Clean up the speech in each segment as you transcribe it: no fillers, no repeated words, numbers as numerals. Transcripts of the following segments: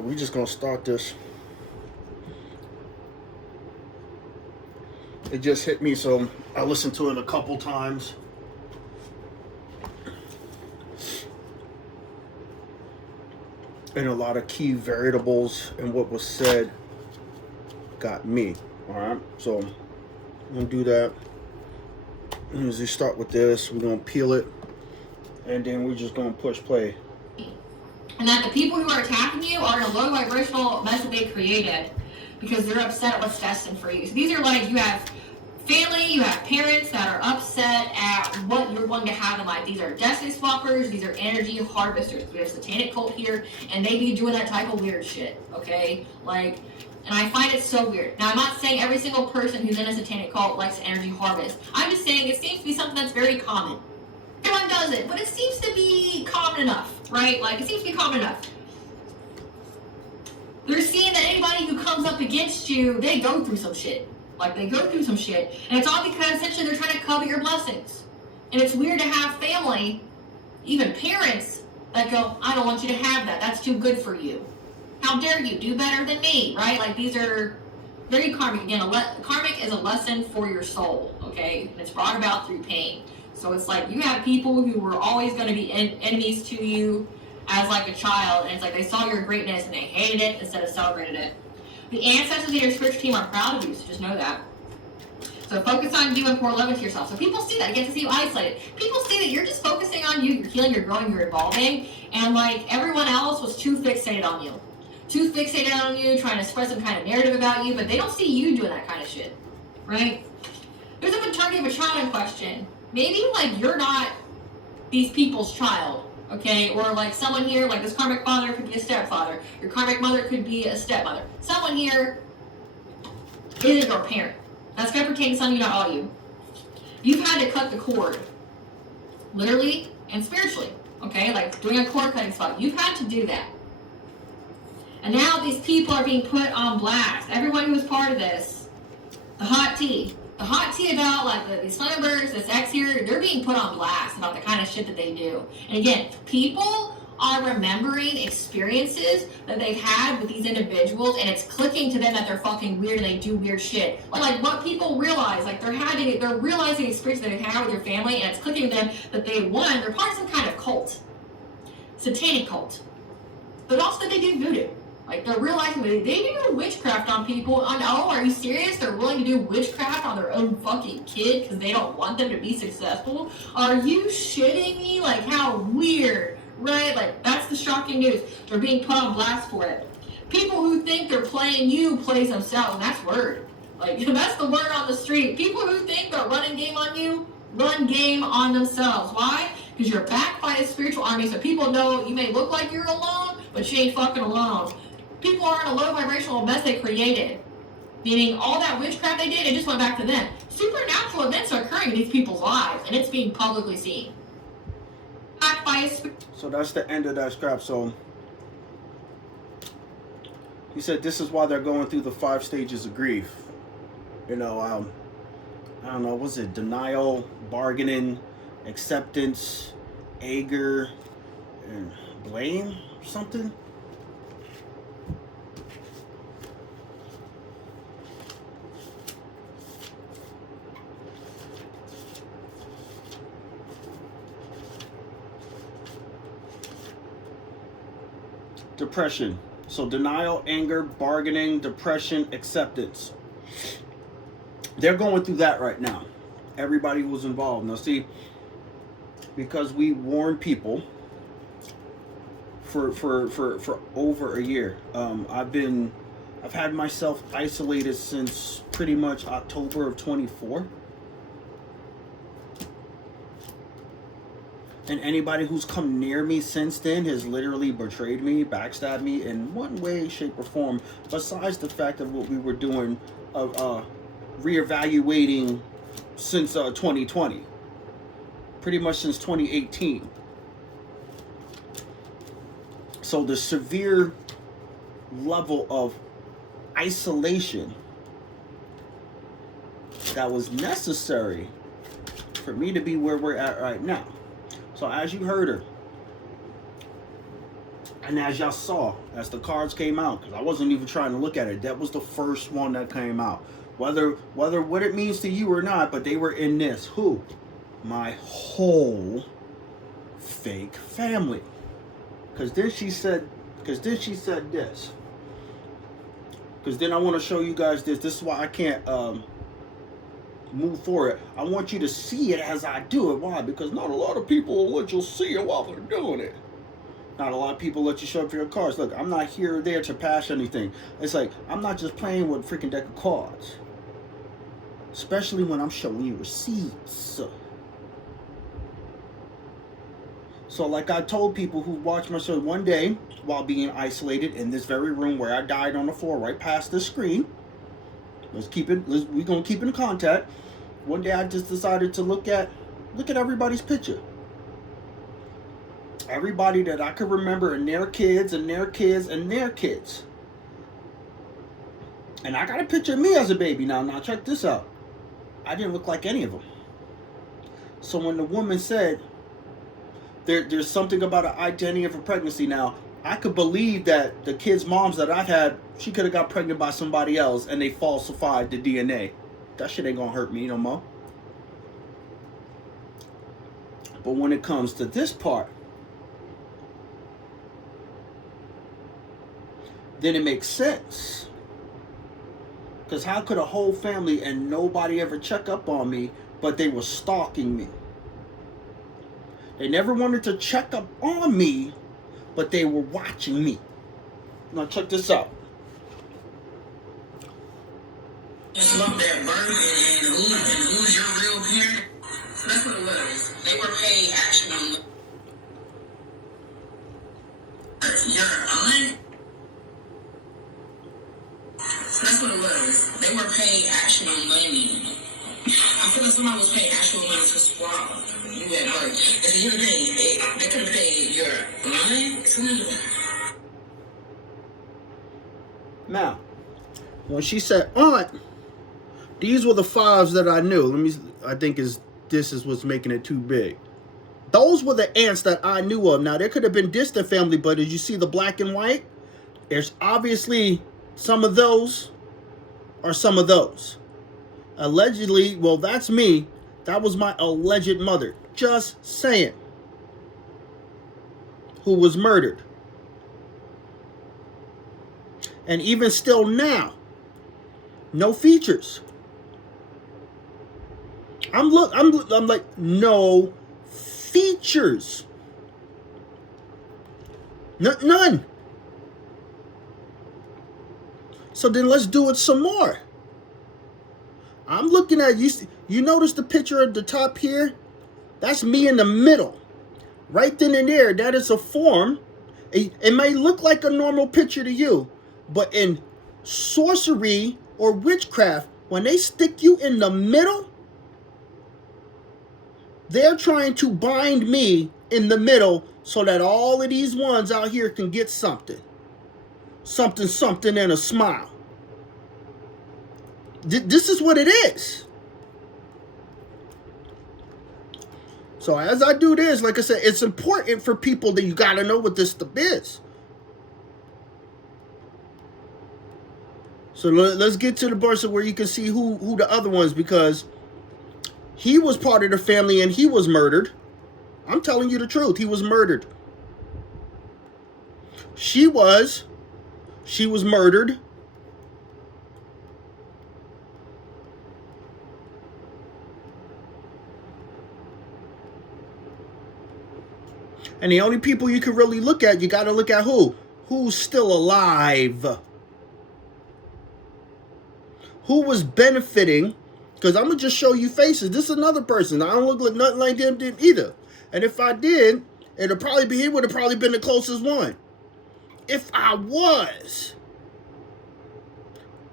We just gonna start this. It just hit me, so I listened to it a couple times. And a lot of key variables and what was said got me. Alright, so I'm gonna do that. As we start with this, we're gonna peel it, and then we're just gonna push play. And that the people who are attacking you are in a low vibrational mess that they created because they're upset at what's destined for you. So these are like, you have family, you have parents that are upset at what you're going to have in life. These are destiny swappers, these are energy harvesters. We have satanic cult here, and they be doing that type of weird shit, okay? Like, and I find it so weird. Now, I'm not saying every single person who's in a satanic cult likes to energy harvest. I'm just saying it seems to be something that's very common. Everyone does it, but it seems to be common enough, right? Like, it seems to be common enough. They're seeing that anybody who comes up against you, they go through some shit. Like, they go through some shit. And it's all because, essentially, they're trying to cover your blessings. And it's weird to have family, even parents, that go, I don't want you to have that. That's too good for you. How dare you? Do better than me, right? Like, these are very karmic. Again, karmic is a lesson for your soul, okay? And it's brought about through pain. So it's like, you have people who were always going to be enemies to you as, like, a child. And it's like, they saw your greatness and they hated it instead of celebrated it. The ancestors in your spiritual team are proud of you, so just know that. So focus on you and pour love into yourself. So people see that. It gets to see you isolated. People see that you're just focusing on you, you're healing, you're growing, you're evolving, and like everyone else was too fixated on you. Too fixated on you, trying to spread some kind of narrative about you, but they don't see you doing that kind of shit. Right? There's a maternity of a child in question. Maybe like you're not these people's child. Okay, or like someone here, like this karmic father could be a stepfather. Your karmic mother could be a stepmother. Someone here isn't your parent. That's going to pertain to some of you, not all of you. You've had to cut the cord, literally and spiritually. Okay, like doing a cord cutting spot. You've had to do that. And now these people are being put on blast. Everyone who was part of this, the hot tea. The hot tea about like these Flamebirds, this X here, they're being put on blast about the kind of shit that they do. And again, people are remembering experiences that they've had with these individuals, and it's clicking to them that they're fucking weird and they do weird shit. Like what people realize, like they're realizing experiences that they've had with their family, and it's clicking to them that they're part of some kind of cult, satanic cult, but also that they do voodoo. Like, they're realizing that they do witchcraft on people. Oh, are you serious? They're willing to do witchcraft on their own fucking kid because they don't want them to be successful? Are you shitting me? Like, how weird, right? Like, that's the shocking news. They're being put on blast for it. People who think they're playing you plays themselves. That's word. Like, that's the word on the street. People who think they're running game on you, run game on themselves. Why? Because you're backed by a spiritual army, so people know you may look like you're alone, but you ain't fucking alone. People are in a low vibrational mess they created. Meaning all that witchcraft they did, it just went back to them. Supernatural events are occurring in these people's lives, and it's being publicly seen. Backed by a So that's the end of that scrap. So he said this is why they're going through the 5 stages of grief. You know, I don't know, was it denial, bargaining, acceptance, anger, and blame or something? Depression. So denial, anger, bargaining, depression, acceptance. They're going through that right now. Everybody who's involved. Now see, because we warn people for over a year. I've had myself isolated since pretty much October of 24. And anybody who's come near me since then has literally betrayed me, backstabbed me in one way, shape, or form, besides the fact of what we were doing of reevaluating since 2020. Pretty much since 2018. So the severe level of isolation that was necessary for me to be where we're at right now. So as you heard her, And as y'all saw, as the cards came out, because I wasn't even trying to look at it, that was the first one that came out. Whether what it means to you or not, but they were in this. Who? My whole fake family. Because then she said this. Because then I want to show you guys this. This is why I can't move forward. I want you to see it as I do it. Why? Because not a lot of people will let you see it while they're doing it. Not a lot of people let you show up for your cards. Look, I'm not here or there to pass anything. It's like, I'm not just playing with a freaking deck of cards. Especially when I'm showing you receipts. So like I told people who watched my show one day, while being isolated in this very room where I died on the floor right past the screen. We're gonna keep in contact. One day I just decided to look at everybody's picture. Everybody that I could remember and their kids and their kids and their kids. And I got a picture of me as a baby now. Now check this out. I didn't look like any of them. So when the woman said there's something about an identity of a pregnancy now, I could believe that the kids' moms that I've had, she could have got pregnant by somebody else and they falsified the DNA. That shit ain't gonna hurt me no more. But when it comes to this part, then it makes sense. Because how could a whole family and nobody ever check up on me, but they were stalking me? They never wanted to check up on me, but they were watching me. Now check this out. It's about that birth and who's your real parent. That's what it was. They were paid actually. Your aunt. That's what it was. They were paid actual money. I feel like somebody was paid actual money to squab you at birth. And so here's the thing, they could have paid your aunt. Something like that. Now, when she said aunt, these were the fives that I knew. I think this is what's making it too big. Those were the aunts that I knew of. Now, there could have been distant family, but as you see the black and white, there's obviously some of those or some of those. Allegedly, well, that's me. That was my alleged mother. Just saying. Who was murdered. And even still now, no features. I'm like, no features. None. So then let's do it some more. I'm looking at you. You notice the picture at the top here? That's me in the middle. Right then and there, that is a form. It may look like a normal picture to you, but in sorcery or witchcraft, when they stick you in the middle, they're trying to bind me in the middle so that all of these ones out here can get something. Something, and a smile. This is what it is. So as I do this, like I said, it's important for people that you got to know what this stuff is. So let's get to the verse where you can see who the other ones, because he was part of the family and he was murdered. I'm telling you the truth. He was murdered. She was murdered. And the only people you can really look at, you got to look at who's still alive. Who was benefiting? Because I'm going to just show you faces. This is another person. I don't look like nothing like them either. And if I did, he would have probably been the closest one. If I was.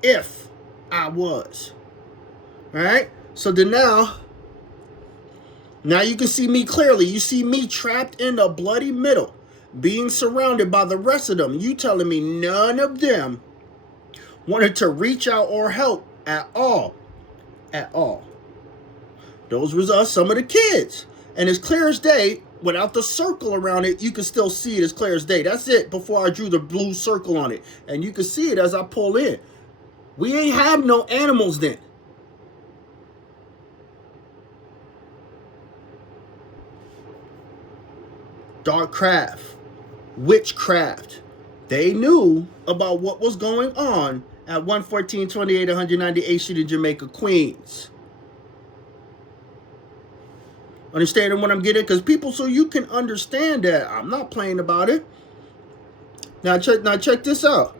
All right? So then now you can see me clearly. You see me trapped in the bloody middle, being surrounded by the rest of them. You telling me none of them wanted to reach out or help at all. At all. Those was some of the kids. And as clear as day, without the circle around it, you can still see it as clear as day. That's it before I drew the blue circle on it. And you can see it as I pull in. We ain't have no animals then. Dark craft, witchcraft. They knew about what was going on at 11428 198th Street in Jamaica, Queens. Understanding what I'm getting? Because people, so you can understand that. I'm not playing about it. Now check this out.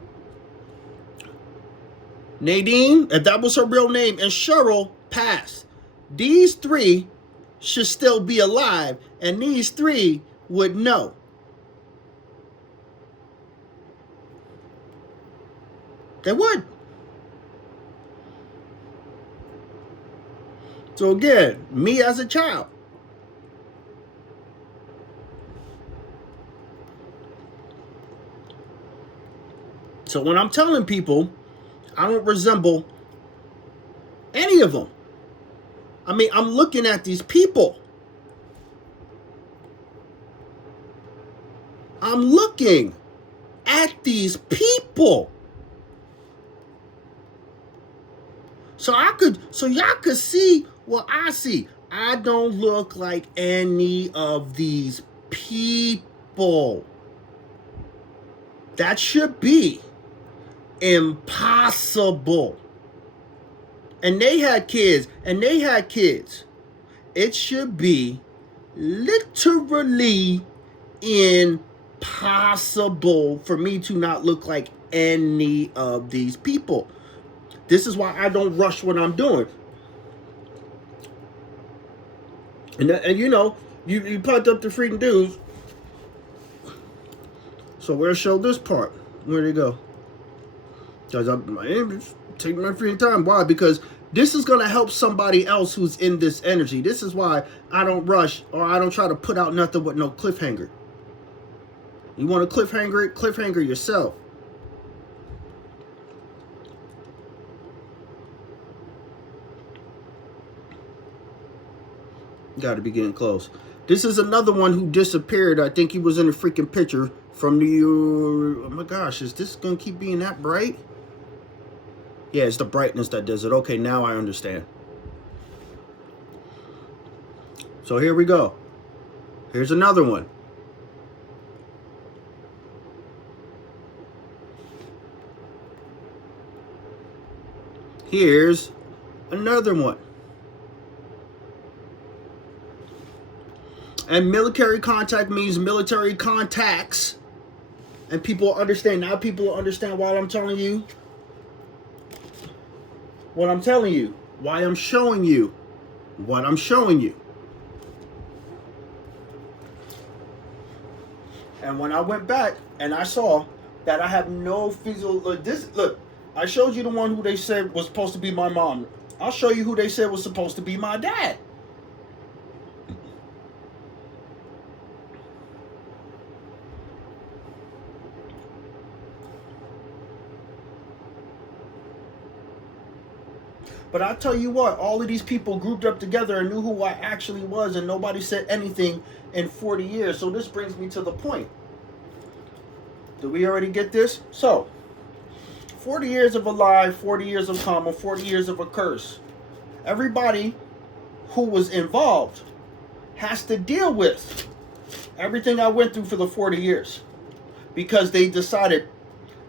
Nadine, if that was her real name, and Cheryl passed. These three should still be alive, and these three would know. They would. So again, me as a child. So when I'm telling people, I don't resemble any of them. I mean, I'm looking at these people. I'm looking at these people. So y'all could see what I see. I don't look like any of these people. That should be impossible. And they had kids, It should be literally impossible for me to not look like any of these people. This is why I don't rush what I'm doing. And you know, you pumped up the freaking dudes. So where's show this part? Where'd it go? Because I'm taking my freaking time. Why? Because this is going to help somebody else who's in this energy. This is why I don't rush, or I don't try to put out nothing with no cliffhanger. You want to cliffhanger it? Cliffhanger yourself. Got to be getting close. This is another one who disappeared. I think he was in a freaking picture from New York. Oh my gosh, is this going to keep being that bright? Yeah, it's the brightness that does it. Okay, now I understand. So here we go. Here's another one. Here's another one. And military contact means military contacts. And people understand. Now people understand why I'm telling you what I'm telling you. Why I'm showing you what I'm showing you. And when I went back and I saw that I have no physical... Look, I showed you the one who they said was supposed to be my mom. I'll show you who they said was supposed to be my dad. But I tell you what, all of these people grouped up together and knew who I actually was, and nobody said anything in 40 years. So this brings me to the point. Did we already get this? So, 40 years of a lie, 40 years of karma, 40 years of a curse. Everybody who was involved has to deal with everything I went through for the 40 years. Because they decided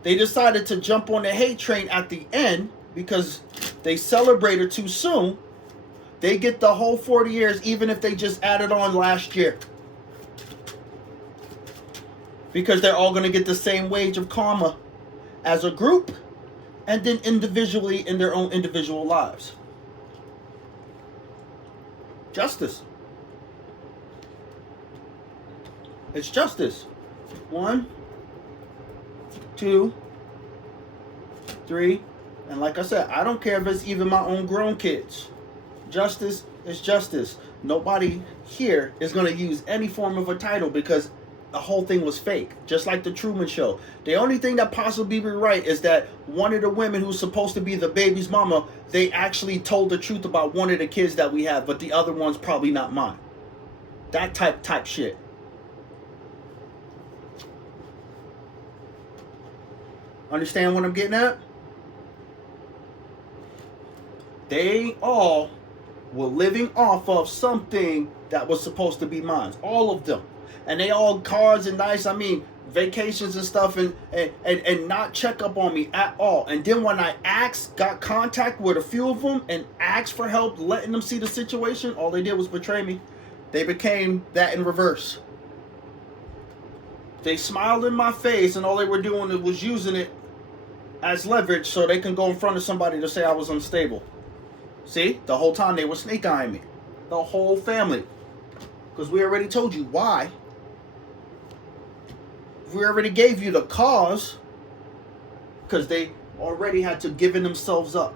to jump on the hate train at the end because they celebrated too soon. They get the whole 40 years even if they just added on last year. Because they're all going to get the same wage of karma as a group and then individually in their own individual lives. Justice. It's justice. 1, 2, 3. And like I said, I don't care if it's even my own grown kids. Justice is justice. Nobody here is going to use any form of a title because the whole thing was fake. Just like the Truman Show. The only thing that possibly be right is that one of the women who's supposed to be the baby's mama, they actually told the truth about one of the kids that we have, but the other one's probably not mine. That type shit. Understand what I'm getting at? They all were living off of something that was supposed to be mine. All of them. And they all cars and nice, I mean, vacations and stuff, and not check up on me at all. And then when I got contact with a few of them and asked for help, letting them see the situation, all they did was betray me. They became that in reverse. They smiled in my face, and all they were doing was using it as leverage so they can go in front of somebody to say I was unstable. See? The whole time they were snake eyeing me. The whole family. Because we already told you why. We already gave you the cause. Because they already had to given themselves up.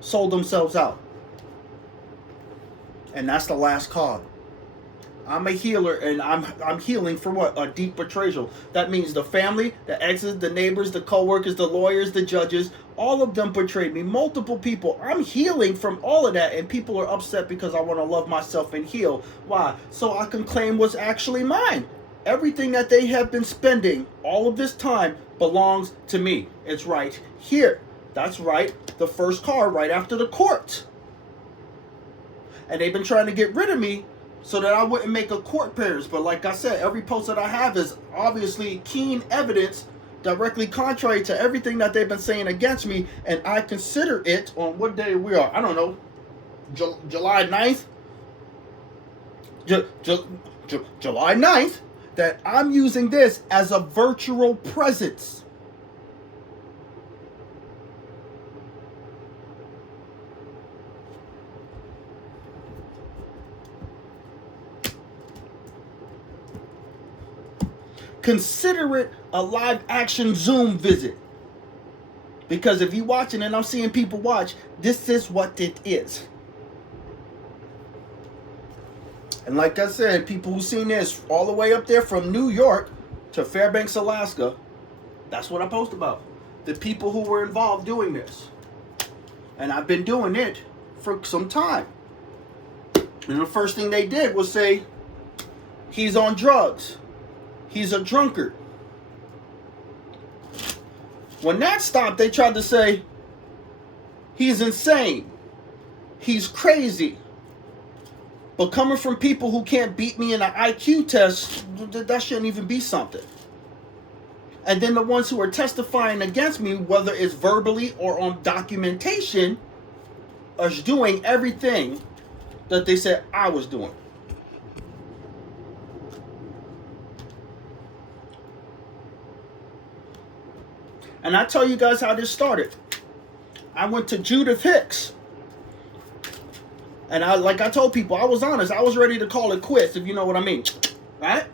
Sold themselves out. And that's the last card. I'm a healer, and I'm healing for what? A deep betrayal. That means the family, the exes, the neighbors, the co-workers, the lawyers, the judges, all of them betrayed me. Multiple people. I'm healing from all of that, and people are upset because I want to love myself and heal. Why? So I can claim what's actually mine. Everything that they have been spending all of this time belongs to me. It's right here. That's right. The first card right after the court. And they've been trying to get rid of me so that I wouldn't make a court appearance. But like I said, every post that I have is obviously keen evidence directly contrary to everything that they've been saying against me. And I consider it on what day we are. I don't know. July 9th? July 9th. That I'm using this as a virtual presence. Consider it a live action Zoom visit. Because if you're watching and I'm seeing people watch, this is what it is. And like I said, people who've seen this all the way up there from New York to Fairbanks, Alaska, that's what I post about. The people who were involved doing this. And I've been doing it for some time. And the first thing they did was say, he's on drugs. He's a drunkard. When that stopped, they tried to say, he's insane. He's crazy. But coming from people who can't beat me in an IQ test, that shouldn't even be something. And then the ones who are testifying against me, whether it's verbally or on documentation, are doing everything that they said I was doing. And I tell you guys how this started. I went to Judith Hicks. And like I told people, I was honest. I was ready to call it quits, if you know what I mean. Right?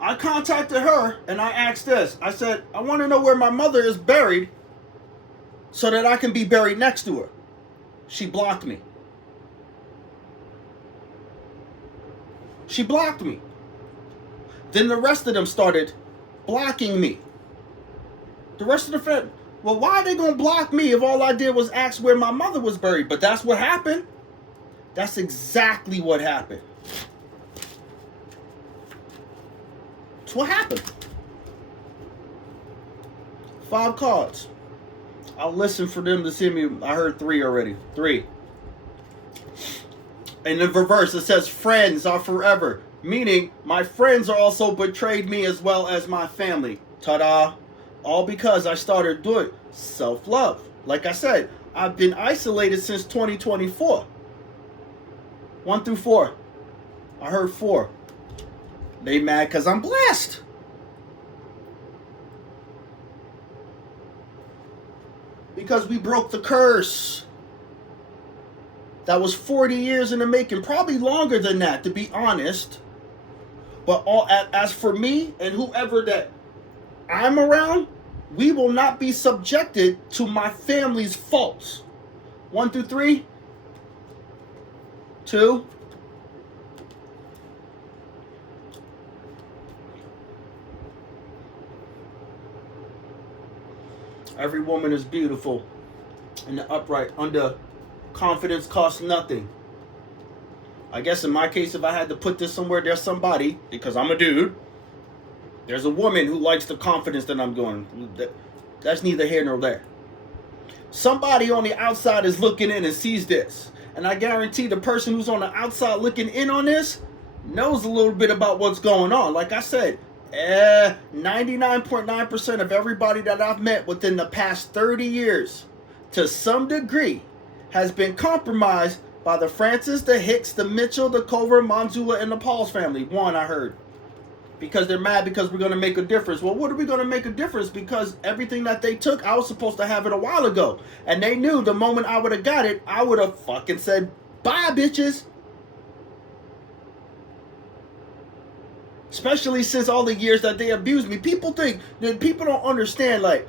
I contacted her and I asked this. I said, I want to know where my mother is buried so that I can be buried next to her. She blocked me. She blocked me. Then the rest of them started blocking me. The rest of the friends. Well, why are they going to block me if all I did was ask where my mother was buried? But that's what happened. That's exactly what happened. That's what happened. 5 cards. I'll listen for them to send me. I heard 3 already. 3. And in reverse, it says friends are forever. Meaning, my friends are also betrayed me as well as my family. Ta-da. All because I started doing self-love. Like I said, I've been isolated since 2024. 1 through 4. I heard 4. They mad because I'm blessed. Because we broke the curse. That was 40 years in the making. Probably longer than that, to be honest. But as for me and whoever that I'm around, we will not be subjected to my family's faults. 1 through 3. 2. Every woman is beautiful and the upright. Under confidence costs nothing. I guess in my case, if I had to put this somewhere, there's somebody, because I'm a dude, There's a woman who likes the confidence that I'm doing. That's neither here nor there. Somebody on the outside is looking in and sees this. And I guarantee the person who's on the outside looking in on this knows a little bit about what's going on. Like I said, 99.9% of everybody that I've met within the past 30 years, to some degree, has been compromised by the Francis, the Hicks, the Mitchell, the Cover, Manzula, and the Pauls family. One, I heard. Because they're mad because we're going to make a difference. Well, what are we going to make a difference? Because everything that they took, I was supposed to have it a while ago. And they knew the moment I would have got it, I would have fucking said, bye, bitches. Especially since all the years that they abused me. People think that people don't understand, like,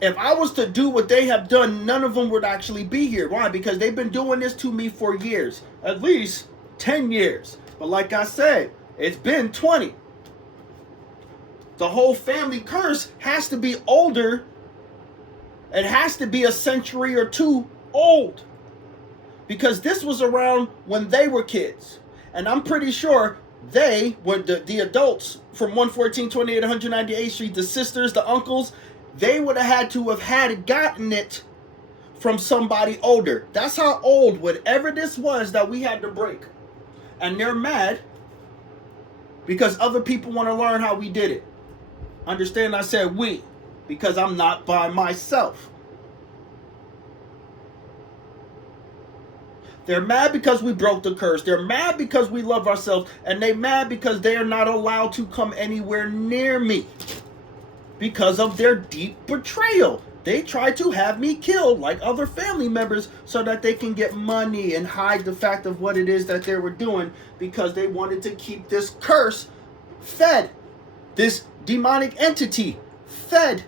if I was to do what they have done, none of them would actually be here. Why? Because they've been doing this to me for years. At least 10 years. But like I said, it's been 20. The whole family curse has to be older. It has to be a century or two old. Because this was around when they were kids. And I'm pretty sure they were the adults from 114, 28, 198th Street, the sisters, the uncles, they would have had gotten it from somebody older. That's how old whatever this was that we had to break. And they're mad because other people want to learn how we did it. Understand I said we, because I'm not by myself. They're mad because we broke the curse. They're mad because we love ourselves. And they're mad because they are not allowed to come anywhere near me. Because of their deep betrayal. They tried to have me killed like other family members so that they can get money and hide the fact of what it is that they were doing, because they wanted to keep this curse fed. This demonic entity fed.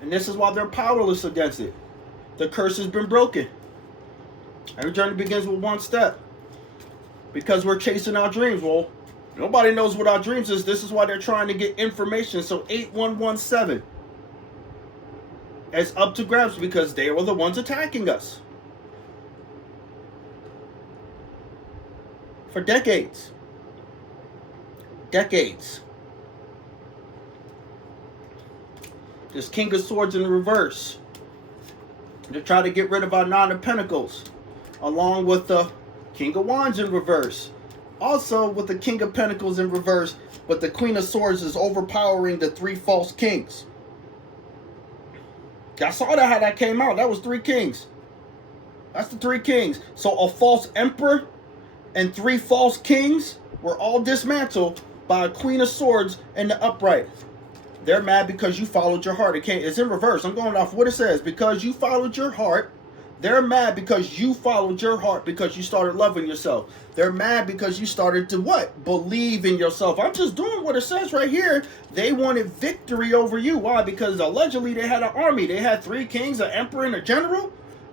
And this is why they're powerless against it. The curse has been broken. Every journey begins with one step. Because we're chasing our dreams. Well, nobody knows what our dreams is. This is why they're trying to get information. So 8117. It's up to grabs because they were the ones attacking us. For decades. Decades. This King of Swords in reverse. To try to get rid of our Nine of Pentacles. Along with the King of Wands in reverse. Also with the King of Pentacles in reverse. But the Queen of Swords is overpowering the three false kings. I saw that how that came out. That was three kings. That's the three kings. So a false emperor and three false kings were all dismantled by a Queen of Swords in the upright. They're mad because you followed your heart. It's in reverse. I'm going off what it says. Because you followed your heart. They're mad because you followed your heart, because you started loving yourself. They're mad because you started to what? Believe in yourself. I'm just doing what it says right here. They wanted victory over you. Why? Because allegedly they had an army. They had three kings, an emperor, and a general.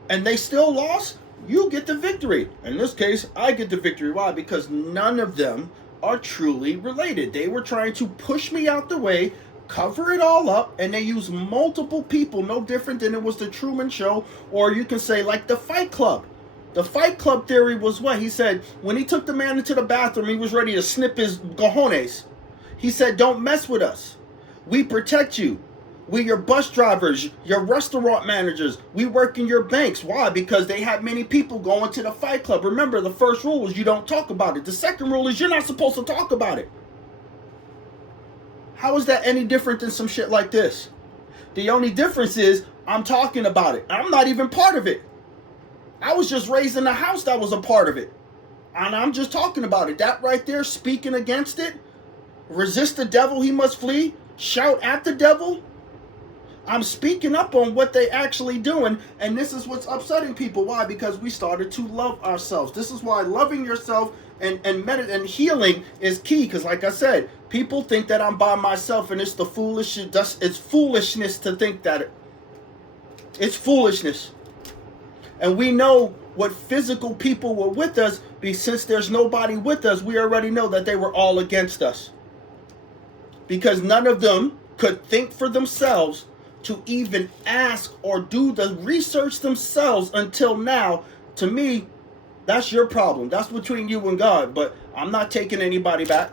And they still lost. You get the victory. In this case, I get the victory. Why? Because none of them are truly related. They were trying to push me out the way, cover it all up, and they use multiple people, no different than it was the Truman Show, or you can say like the Fight Club. The Fight Club theory was what? He said when he took the man into the bathroom, he was ready to snip his cojones. He said, don't mess with us. We protect you. We your bus drivers, your restaurant managers. We work in your banks. Why? Because they had many people going to the Fight Club. Remember, the first rule is you don't talk about it. The second rule is you're not supposed to talk about it. How is that any different than some shit like this? The only difference is I'm talking about it. I'm not even part of it. I was just raised in a house that was a part of it. And I'm just talking about it. That right there, speaking against it. Resist the devil, he must flee. Shout at the devil. I'm speaking up on what they actually doing. And this is what's upsetting people. Why? Because we started to love ourselves. This is why loving yourself and healing is key. Because like I said, people think that I'm by myself, and it's the it's foolishness to think that it's foolishness. And we know what physical people were with us, because since there's nobody with us, we already know that they were all against us. Because none of them could think for themselves to even ask or do the research themselves until now. To me, That's your problem. That's between you and God. But I'm not taking anybody back.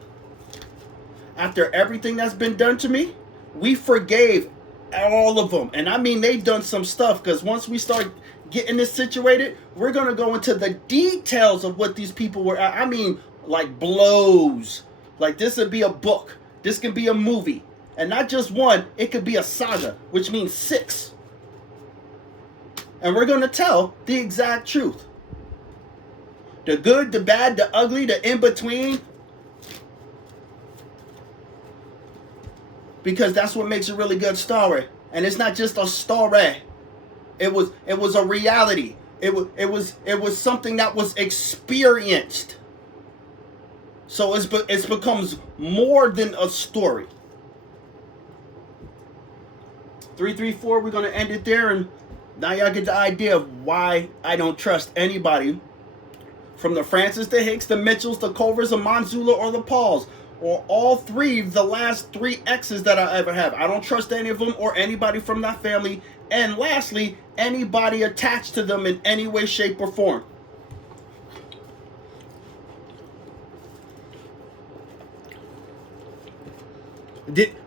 After everything that's been done to me, we forgave all of them. And I mean, they've done some stuff, because once we start getting this situated, we're going to go into the details of what these people were. I mean, like blows. Like, this would be a book. This can be a movie. And not just one, it could be a saga, which means 6. And we're going to tell the exact truth. The good, the bad, the ugly, the in-between. Because that's what makes a really good story. And it's not just a story. It was a reality. It was something that was experienced. So it becomes more than a story. 334, we're going to end it there. And now y'all get the idea of why I don't trust anybody. From the Francis, the Hicks, the Mitchells, the Culvers, the Manzula, or the Pauls. Or all 3 of the last 3 exes that I ever have. I don't trust any of them or anybody from that family. And lastly, anybody attached to them in any way, shape, or form.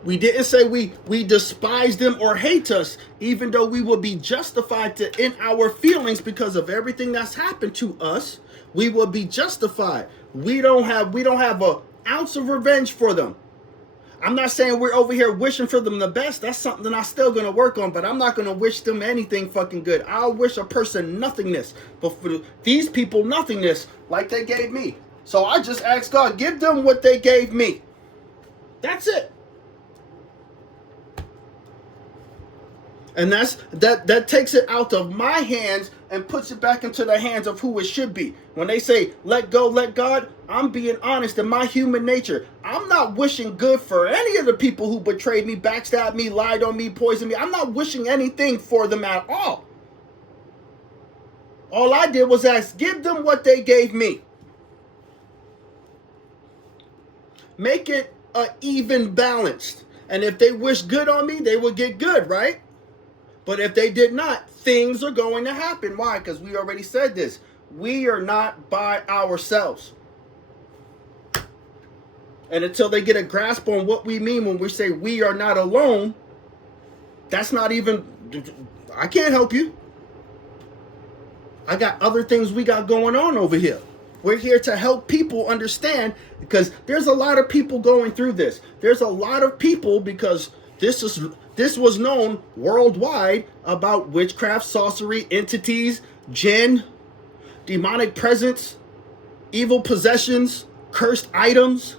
We didn't say we despise them or hate us, even though we will be justified in our feelings because of everything that's happened to us. We will be justified. We don't have a ounce of revenge for them. I'm not saying we're over here wishing for them the best. That's something I'm still going to work on, but I'm not going to wish them anything fucking good. I'll wish a person nothingness, but for these people, nothingness like they gave me. So I just ask God, give them what they gave me. That's it. And that takes it out of my hands and puts it back into the hands of who it should be. When they say, let go, let God, I'm being honest in my human nature. I'm not wishing good for any of the people who betrayed me, backstabbed me, lied on me, poisoned me. I'm not wishing anything for them at all. All I did was ask, give them what they gave me. Make it even balanced. And if they wish good on me, they will get good, right? But if they did not, things are going to happen. Why? Because we already said this. We are not by ourselves. And until they get a grasp on what we mean when we say we are not alone, that's not even, I can't help you. I got other things we got going on over here. We're here to help people understand, because there's a lot of people going through this. There's a lot of people, because this was known worldwide about witchcraft, sorcery, entities, jinn, demonic presence, evil possessions, cursed items.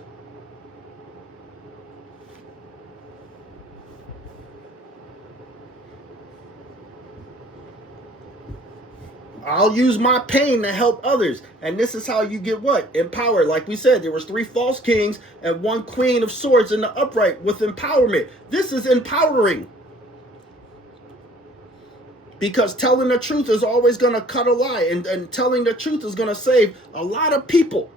I'll use my pain to help others. And this is how you get what? Empowered. Like we said, there was 3 false kings and 1 queen of swords in the upright with empowerment. This is empowering. Because telling the truth is always going to cut a lie. And telling the truth is going to save a lot of people.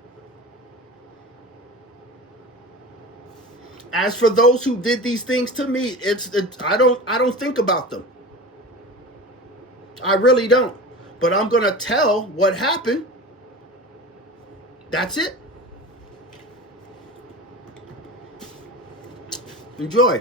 As for those who did these things to me, I don't think about them. I really don't. But I'm going to tell what happened. That's it. Enjoy.